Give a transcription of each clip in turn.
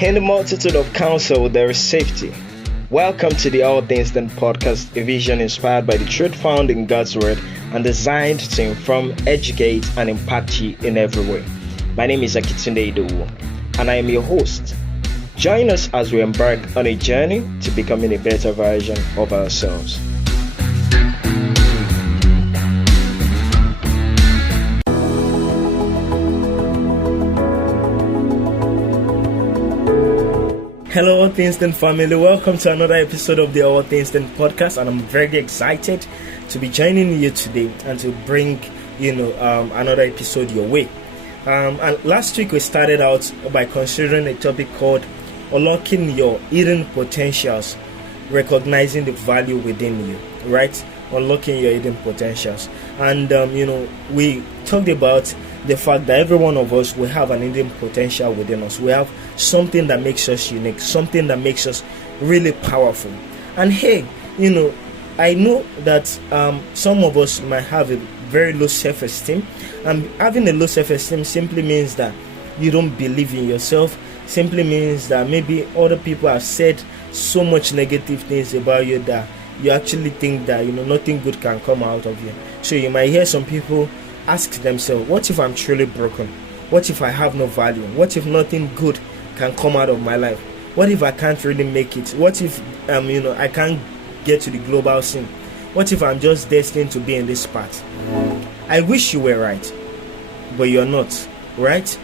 In the multitude of counsel, there is safety. Welcome to the All Things Then podcast, a vision inspired by the truth found in God's Word and designed to inform, educate, and impact you in every way. My name is Akintunde, and I am your host. Join us as we embark on a journey to becoming a better version of ourselves. Hello, All Things Then family. Welcome to another episode of the All Things Then podcast, and I'm very excited to be joining you today and to bring another episode your way. And last week we started out by considering a topic called unlocking your hidden potentials, recognizing the value within you. Right? Unlocking your hidden potentials, and we talked about the fact that every one of us will have an hidden potential within us. We have something that makes us unique, something that makes us really powerful. And hey, I know that some of us might have a very low self-esteem, and having a low self-esteem simply means that you don't believe in yourself. Simply means that maybe other people have said so much negative things about you that you actually think that nothing good can come out of you. So you might hear some people ask themselves, what if I'm truly broken? What if I have no value? What if nothing good can come out of my life? What if I can't really make it? What if I can't get to the global scene? What if I'm just destined to be in this spot? I wish you were right, but you're not, right?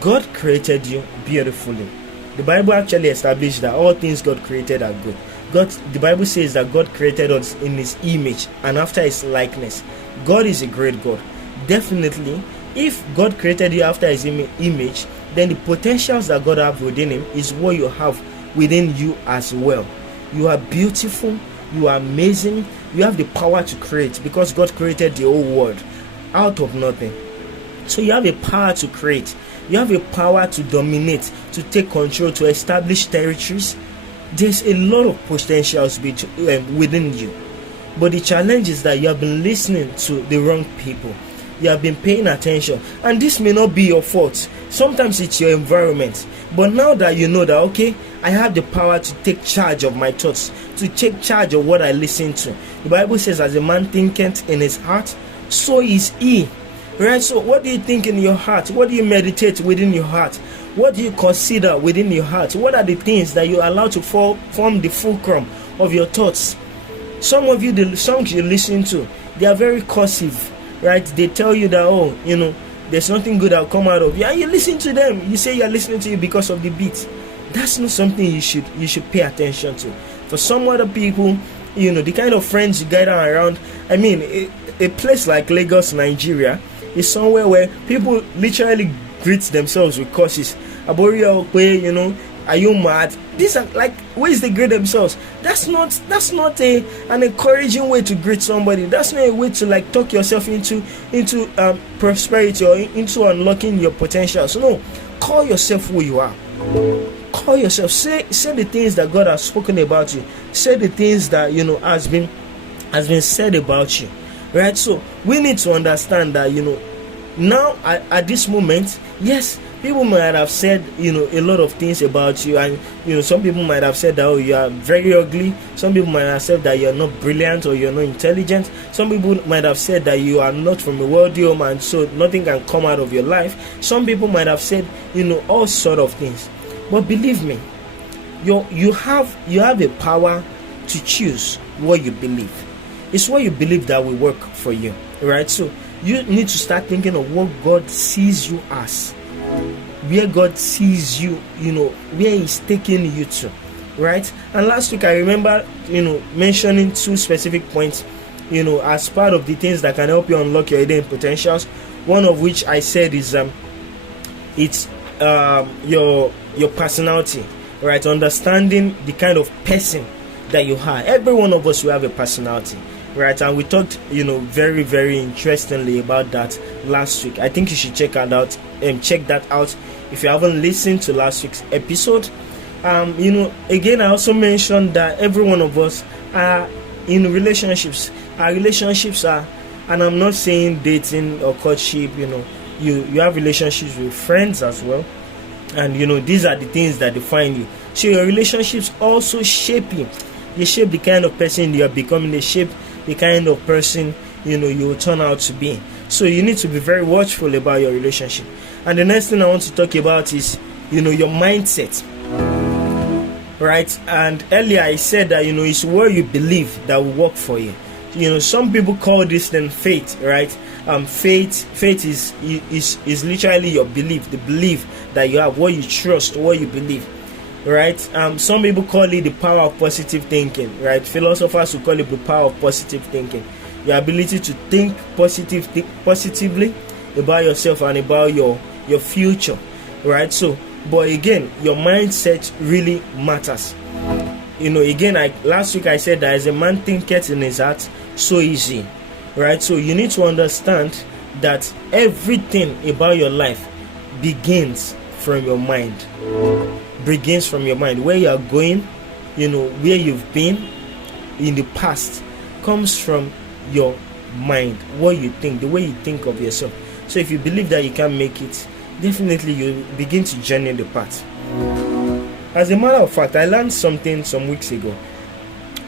God created you beautifully. The Bible actually established that all things God created are good. The Bible says that God created us in His image and after His likeness. God is a great God. Definitely, if God created you after His image, then the potentials that God has within Him is what you have within you as well. You are beautiful, you are amazing, you have the power to create because God created the whole world out of nothing. So you have a power to create, you have a power to dominate, to take control, to establish territories. There's a lot of potentials within you. But the challenge is that you have been listening to the wrong people. You have been paying attention, and this may not be your fault. Sometimes it's your environment. But now that you know that, okay, I have the power to take charge of my thoughts, to take charge of what I listen to. The Bible says, as a man thinketh in his heart, so is he. Right? So what do you think in your heart? What do you meditate within your heart? What do you consider within your heart? What are the things that you allow to form the fulcrum of your thoughts? Some of you, the songs you listen to, they are very cursive. Right? They tell you that, there's nothing good that will come out of you, and you listen to them. You say you're listening to it because of the beat. That's not something you should pay attention to. For some other people, the kind of friends you gather around, a place like Lagos, Nigeria, is somewhere where people literally greet themselves with curses. Aboria, are you mad? These are like ways they greet themselves. That's not an encouraging way to greet somebody. That's not a way to talk yourself into prosperity or into unlocking your potentials. No, call yourself who you are. Call yourself. Say the things that God has spoken about you. Say the things that has been said about you. Right? So we need to understand that now at this moment, yes, people might have said a lot of things about you, and some people might have said that you are very ugly. Some people might have said that you're not brilliant or you're not intelligent. Some people might have said that you are not from a wealthy home and so nothing can come out of your life. Some people might have said all sort of things. But believe me, you have a power to choose what you believe. It's what you believe that will work for you, right? So you need to start thinking of what God sees you as, where God sees you, where He's taking you to, right? And last week I remember, mentioning two specific points, as part of the things that can help you unlock your hidden potentials. One of which I said is it's your personality, right? Understanding the kind of person that you are. Every one of us will have a personality, right? And we talked, very, very interestingly about that last week. I think you should check that out if you haven't listened to last week's episode. Again, I also mentioned that every one of us are in relationships. Our relationships are, and I'm not saying dating or courtship, you have relationships with friends as well. And these are the things that define you. So your relationships also shape you. They shape the kind of person you are becoming. They shape the kind of person you will turn out to be. So you need to be very watchful about your relationship. And the next thing I want to talk about is your mindset, right? And earlier I said that it's what you believe that will work for you. Some people call this then faith, right? Faith is literally your belief, the belief that you have, what you trust, what you believe, right? Some people call it the power of positive thinking, right? Philosophers will call it the power of positive thinking. Your ability to think positively about yourself and about your future, right? So, but again, your mindset really matters. Again, last week I said that as a man thinketh in his heart, so is he, right? So you need to understand that everything about your life begins from your mind. Begins from your mind. Where you are going, where you've been in the past, comes from your mind. What you think, the way you think of yourself. So if you believe that you can make it, definitely you begin to journey the path. As a matter of fact, I learned something some weeks ago.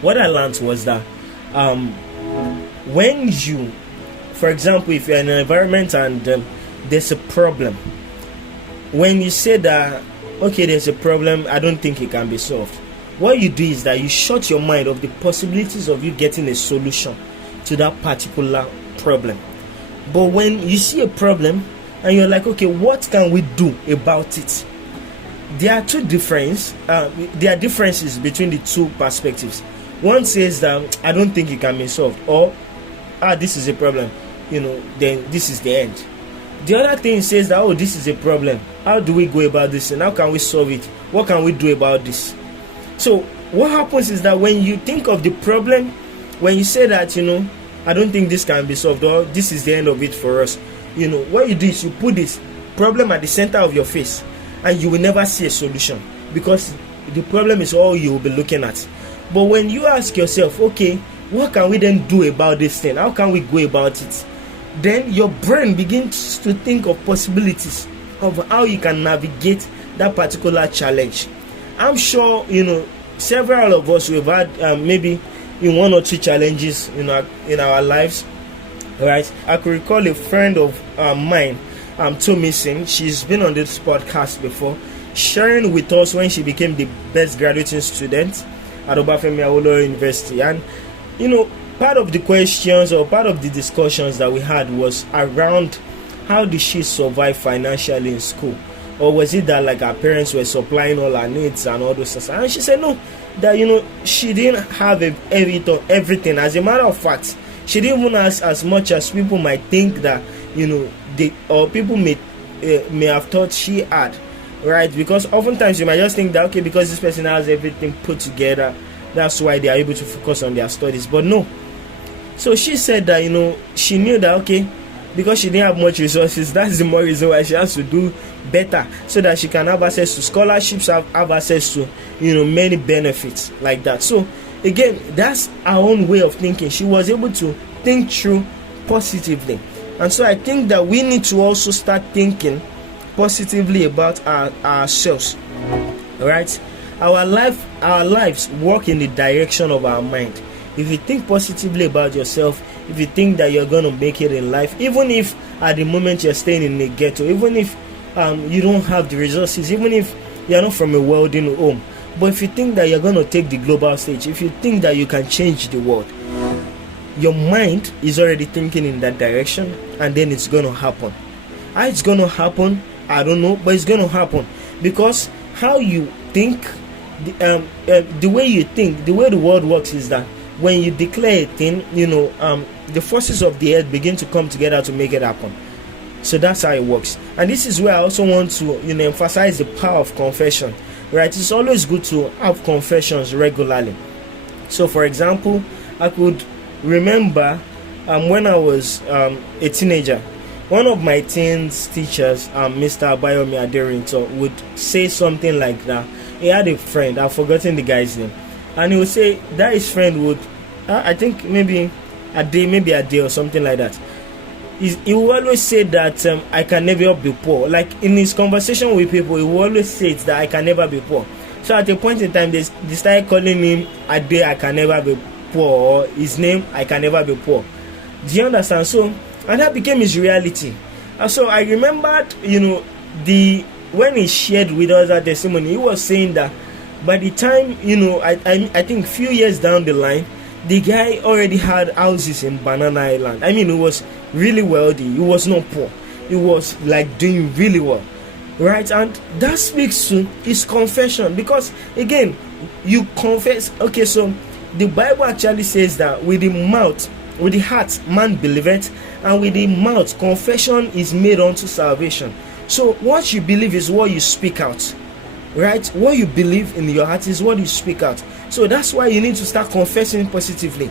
What I learned was that when you, for example, if you're in an environment and there's a problem, when you say that, okay, there's a problem, I don't think it can be solved, what you do is that you shut your mind of the possibilities of you getting a solution to that particular problem. But when you see a problem and you're like, okay, what can we do about it? There are there are differences between the two perspectives. One says that I don't think it can be solved, or this is a problem, then this is the end. The other thing says that, oh, this is a problem, how do we go about this and how can we solve it? What can we do about this? So what happens is that when you think of the problem, when you say that, I don't think this can be solved, or this is the end of it for us, what you do is you put this problem at the center of your face and you will never see a solution, because the problem is all you will be looking at. But when you ask yourself, okay, what can we then do about this thing? How can we go about it? Then your brain begins to think of possibilities of how you can navigate that particular challenge. I'm sure, several of us, we've had maybe in one or two challenges in our lives, right? I could recall a friend of mine, Tommy Singh. She's been on this podcast before, sharing with us when she became the best graduating student at Obafemi Awolowo University. And part of the questions or part of the discussions that we had was around how did she survive financially in school, or was it that like her parents were supplying all her needs and all those stuff? And she said no, that she didn't have everything. As a matter of fact, she didn't even ask as much as people might think that people may have thought she had, right? Because oftentimes you might just think that, okay, because this person has everything put together, that's why they are able to focus on their studies. But no. So she said that she knew that, okay, because she didn't have much resources, that's the more reason why she has to do better, so that she can have access to scholarships, have access to many benefits like that. So again, that's our own way of thinking. She was able to think through positively. And so I think that we need to also start thinking positively about ourselves. Alright? Our lives work in the direction of our mind. If you think positively about yourself, if you think that you're going to make it in life, even if at the moment you're staying in a ghetto, even if you don't have the resources, even if you're not from a wealthy home, but if you think that you're going to take the global stage, if you think that you can change the world, your mind is already thinking in that direction, and then it's going to happen. How it's going to happen, I don't know, but it's going to happen, because how you think, the way you think, the way the world works is that when you declare a thing, the forces of the earth begin to come together to make it happen. So that's how it works. And this is where I also want to emphasize the power of confession, right? It's always good to have confessions regularly. So for example, I could remember when I was a teenager, one of my teens teachers, Mr. Abayomi Aderinto, would say something like that. He had a friend, I've forgotten the guy's name, and he would say that his friend would, I think maybe a day or something like that, he will always say that I can never be poor. Like in his conversation with people, he will always say it, that I can never be poor. So at a point in time, they started calling him Ade I can never be poor, or his name I can never be poor. Do you understand? So, and that became his reality. And so I remembered, when he shared with us that testimony, he was saying that by the time, I think few years down the line, the guy already had houses in Banana Island. I mean, he was really wealthy. He was not poor. He was like doing really well, right? And that speaks to his confession, because again, you confess. Okay, so the Bible actually says that with the heart man believeth, and with the mouth confession is made unto salvation. So what you believe is what you speak out, right? What you believe in your heart is what you speak out. So that's why you need to start confessing positively.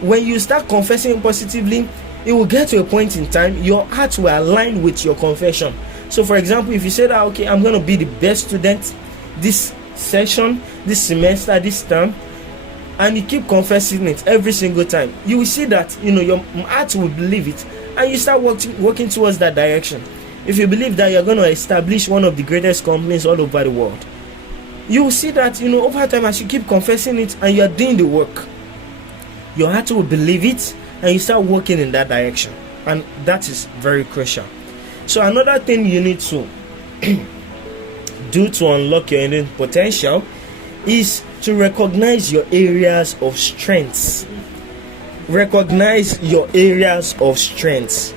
When you start confessing positively, it will get to a point in time your heart will align with your confession. So for example, if you say that, okay, I'm going to be the best student this session, this semester, this term, and you keep confessing it every single time, you will see that your heart will believe it, and you start working towards that direction. If you believe that you're going to establish one of the greatest companies all over the world, you will see that over time, as you keep confessing it and you are doing the work, your heart will believe it, and you start working in that direction. And that is very crucial. So another thing you need to do to unlock your hidden potential is to recognize your areas of strengths. Recognize your areas of strengths.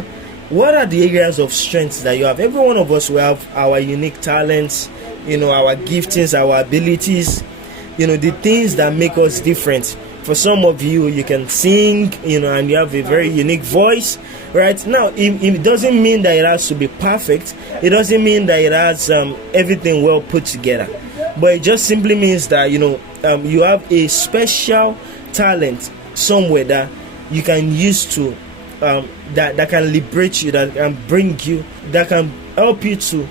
What are the areas of strengths that you have? Every one of us will have our unique talents, our giftings, our abilities, the things that make us different. For some of you, you can sing, and you have a very unique voice, right? Now, it doesn't mean that it has to be perfect. It doesn't mean that it has everything well put together. But it just simply means that, you have a special talent somewhere that you can use to, that can liberate you, that can bring you, that can help you to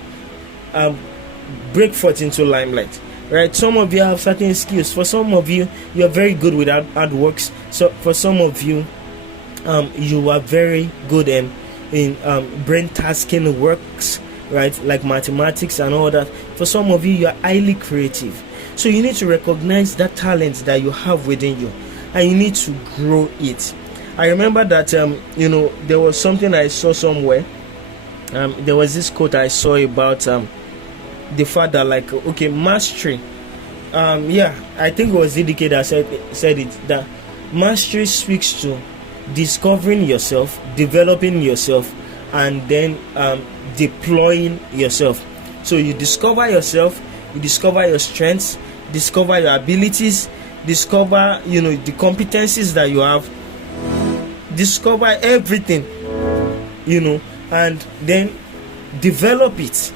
break forth into limelight, right? Some of you have certain skills. For some of you, you're very good with hard works. So for some of you, you are very good in brain tasking works, right? Like mathematics and all that. For some of you, you are highly creative. So you need to recognize that talent that you have within you, and you need to grow it. I remember that there was something I saw somewhere. There was this quote I saw about the fact that, like, okay, mastery. I think it was Idike that said it, that mastery speaks to discovering yourself, developing yourself, and then deploying yourself. So you discover yourself, you discover your strengths, discover your abilities, discover the competencies that you have, discover everything, and then develop it,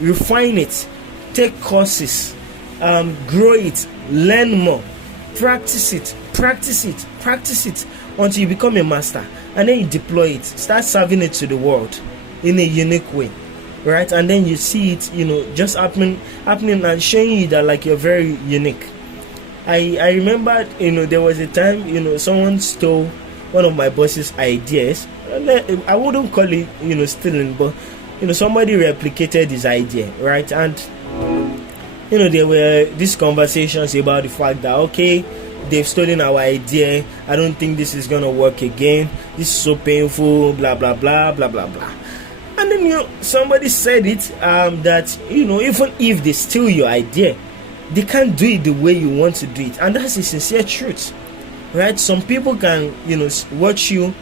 refine it, take courses, grow it, learn more, practice it until you become a master, and then you deploy it, start serving it to the world in a unique way, right? And then you see it just happening and showing you that, like, you're very unique. I remember there was a time someone stole one of my boss's ideas. I wouldn't call it stealing, but somebody replicated his idea, right? And there were these conversations about the fact that, okay, they've stolen our idea, I don't think this is gonna work again, this is so painful, blah blah blah blah blah blah. And then somebody said it, that even if they steal your idea, they can't do it the way you want to do it. And that's the sincere truth, right? Some people can watch you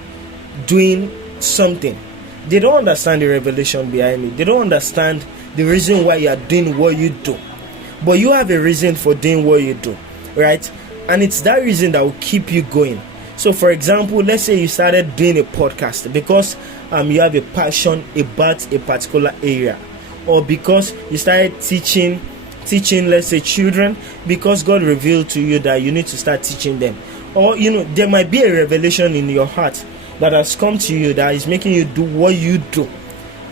doing something, they don't understand the revelation behind it, they don't understand the reason why you are doing what you do, but you have a reason for doing what you do, right? And it's that reason that will keep you going. So for example, let's say you started doing a podcast because you have a passion about a particular area, or because you started teaching, let's say, children, because God revealed to you that you need to start teaching them. Or there might be a revelation in your heart that has come to you that is making you do what you do,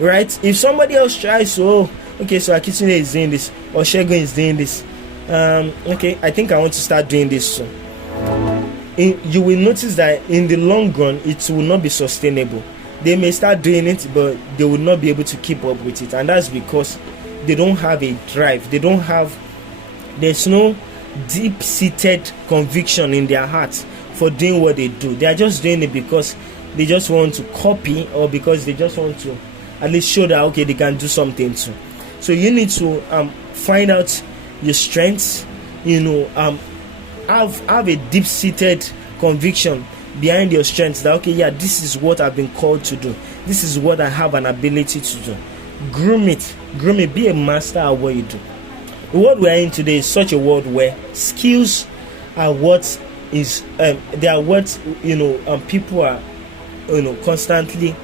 right? If somebody else tries, so Akintunde is doing this, or Shegun is doing this, okay, I think I want to start doing this soon. You will notice that in the long run it will not be sustainable. They may start doing it, but they will not be able to keep up with it, and that's because they don't have a drive. There's no deep-seated conviction in their hearts for doing what they do. They are just doing it because they just want to copy, or because they just want to at least show that, okay, they can do something too. So you need to find out your strengths, have a deep-seated conviction behind your strengths, that, okay, yeah, this is what I've been called to do, this is what I have an ability to do. Groom it, be a master at what you do. The world we're in today is such a world where skills are what is they are what people are constantly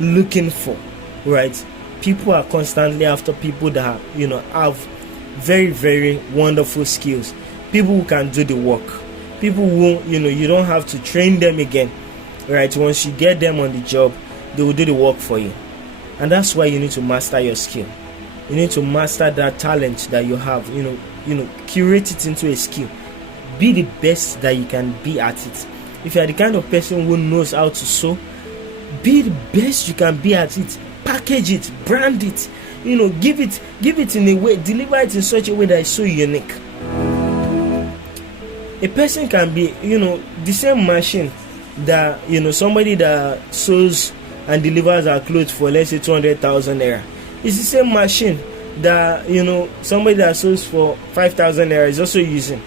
looking for, right? People are constantly after people that have very, very wonderful skills, people who can do the work, people who you don't have to train them again, right? Once you get them on the job, they will do the work for you. And that's why you need to master your skill. You need to master that talent that you have, curate it into a skill. Be the best that you can be at it. If you are the kind of person who knows how to sew, be the best you can be at it. Package it, brand it, give it in a way, deliver it in such a way that is so unique. A person can be, the same machine that, somebody that sews and delivers our clothes for, let's say, 200,000 naira. It's the same machine that, somebody that sews for 5,000 naira is also using.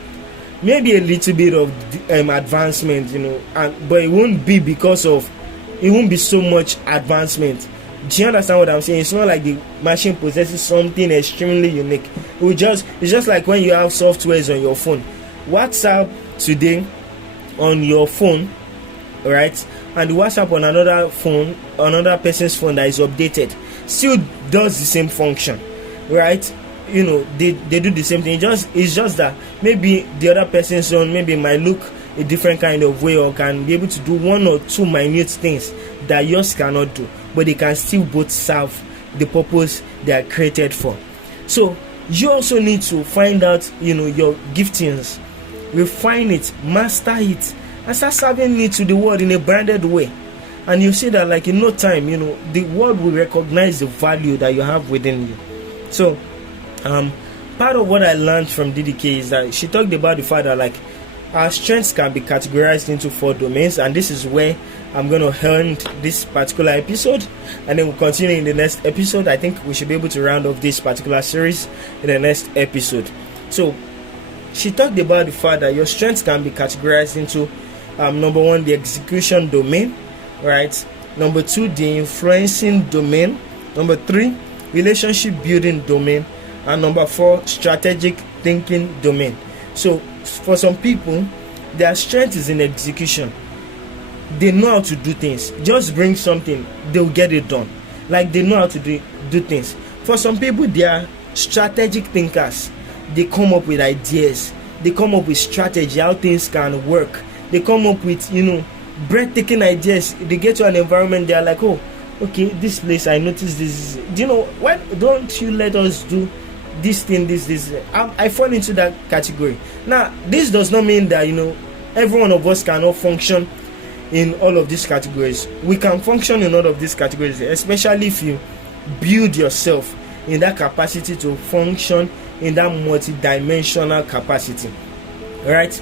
Maybe a little bit of advancement, but it won't be so much advancement. Do you understand what I'm saying? It's not like the machine possesses something extremely unique. It's just like when you have softwares on your phone. WhatsApp today on your phone, right, and the WhatsApp on another person's phone that is updated, still does the same function, right? They do the same thing. It's just that maybe the other person's phone maybe might look a different kind of way, or can be able to do one or two minute things that yours cannot do, but they can still both serve the purpose they are created for. So you also need to find out your giftings, refine it, master it, and start serving it to the world in a branded way. And you see that, like, in no time, the world will recognize the value that you have within you. So part of what I learned from DDK is that she talked about the fact that, like, our strengths can be categorized into 4 domains, and this is where I'm going to end this particular episode, and then we'll continue in the next episode. I think we should be able to round off this particular series in the next episode. So she talked about the fact that your strengths can be categorized into number 1, the execution domain, right? Number 2, the influencing domain. Number 3, relationship building domain. And number 4, strategic thinking domain. So for some people, their strength is in execution. They know how to do things. Just bring something, they'll get it done. Like, they know how to do things. For some people, they are strategic thinkers. They come up with ideas. They come up with strategy, how things can work. They come up with, breathtaking ideas. They get to an environment, they are like, oh, okay, this place, I noticed this. Why don't you let us do this thing, this? I fall into that category. Now, this does not mean that, every one of us cannot function in all of these categories. We can function in all of these categories, especially if you build yourself in that capacity to function in that multi-dimensional capacity, right?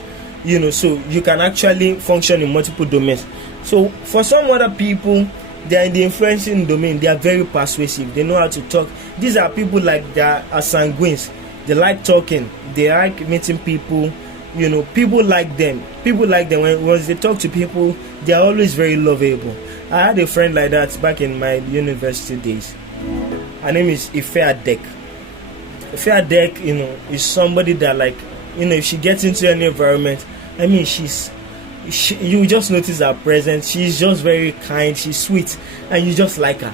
So you can actually function in multiple domains. So for some other people, they are in the influencing domain. They are very persuasive. They know how to talk. These are people like that are sanguines. They like talking. They like meeting people. People like them. Once they talk to people, they are always very lovable. I had a friend like that back in my university days. Her name is Ife Adek. Ife Adek, is somebody that, like, if she gets into any environment, I mean, you just notice her presence. She's just very kind. She's sweet, and you just like her.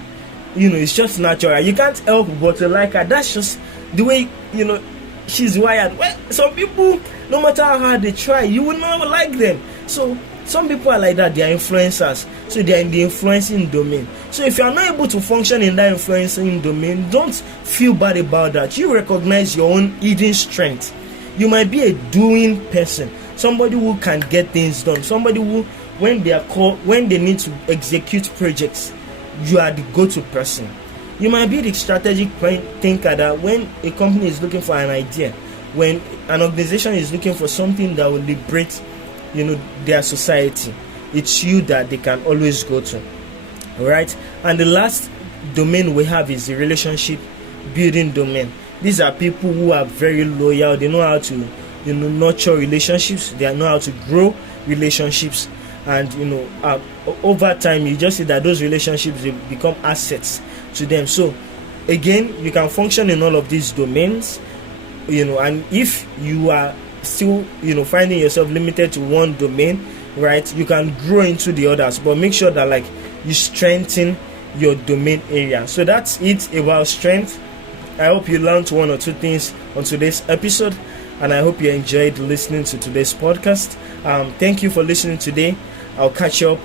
It's just natural. You can't help but to like her. That's just the way she's wired. Well, some people, no matter how hard they try, you will never like them. So some people are like that. They are influencers, so they are in the influencing domain. So if you are not able to function in that influencing domain, don't feel bad about that. You recognize your own hidden strength. You might be a doing person, somebody who can get things done, somebody who, when they need to execute projects, you are the go-to person. You might be the strategic thinker that when a company is looking for an idea, when an organization is looking for something that will liberate, their society, it's you that they can always go to. All right. And the last domain we have is the relationship building domain. These are people who are very loyal. They know how to, nurture relationships. They know how to grow relationships. And, over time, you just see that those relationships, they become assets to them. So, again, you can function in all of these domains, and if you are still, finding yourself limited to one domain, right, you can grow into the others. But make sure that, you strengthen your domain area. So that's it about strength. I hope you learned one or two things on today's episode, and I hope you enjoyed listening to today's podcast. Thank you for listening today. I'll catch you up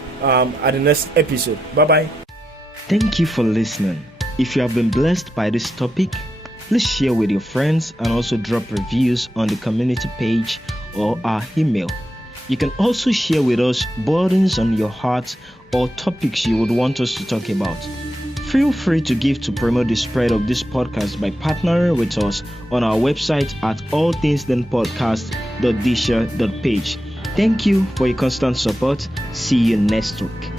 at the next episode. Bye-bye. Thank you for listening. If you have been blessed by this topic, please share with your friends and also drop reviews on the community page or our email. You can also share with us burdens on your heart or topics you would want us to talk about. Feel free to give to promote the spread of this podcast by partnering with us on our website at allthingsdenpodcast.disha.page. Thank you for your constant support. See you next week.